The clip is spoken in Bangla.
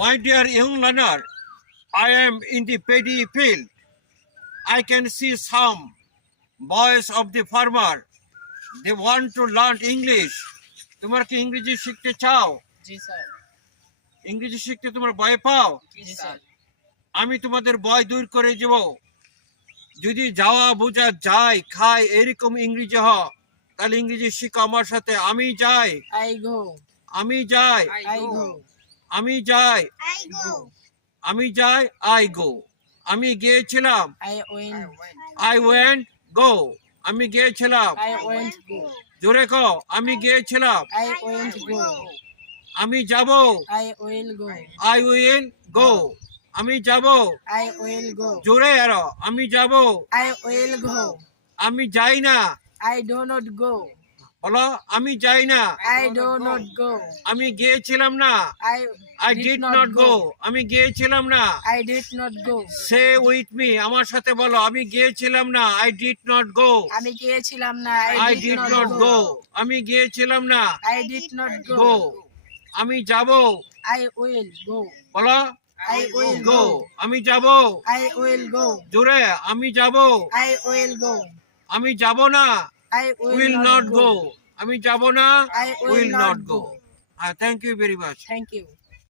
My dear young learner, I am in the paddy field. I can see some boys of the farmer. They want to learn English. তোমরা কি ইংরেজি শিখতে চাও? জি স্যার। ইংরেজি শিখতে তোমরা ভয় পাও? জি স্যার। আমি তোমাদের ভয় দূর করে দেব। যদি যাওয়া বোঝা যায় খায় এরকম ইংরেজি তাহলে ইংরেজি শিখো আমার সাথে। আমি যাই, I go. আমি যাই, I go. আমি যাই, I go. আমি যাই, আই গো। আমি গিয়েছিলাম, I went. I went go. আমি গিয়েছিলাম, I went go. জোরে কও, আমি গিয়েছিলাম। I went go. আমি যাব, I will go. I will go. আমি যাব, I will go. জোরে আরো, আমি যাব। I will go. আমি যাই না, I do not go. বলো আমি যাই না। I do not go. আমি গিয়েছিলাম না, আই ডিড নট গো। আমি গিয়েছিলাম না। I did not go. Say with me, আমার সাথে বলো, আমি গিয়েছিলাম না, আই ডিড নট গো। আমি গিয়েছিলাম না। I did not go. আমি গিয়েছিলাম না, I did not go. go. আমি যাব, I will go. বলো I will গো। go. আমি যাব, I will go. জোরে আমি যাব। I will go. আমি যাব না, I উইল নট গো। আমি যাব না, I will will not not go. go. Thank you very much. Thank you.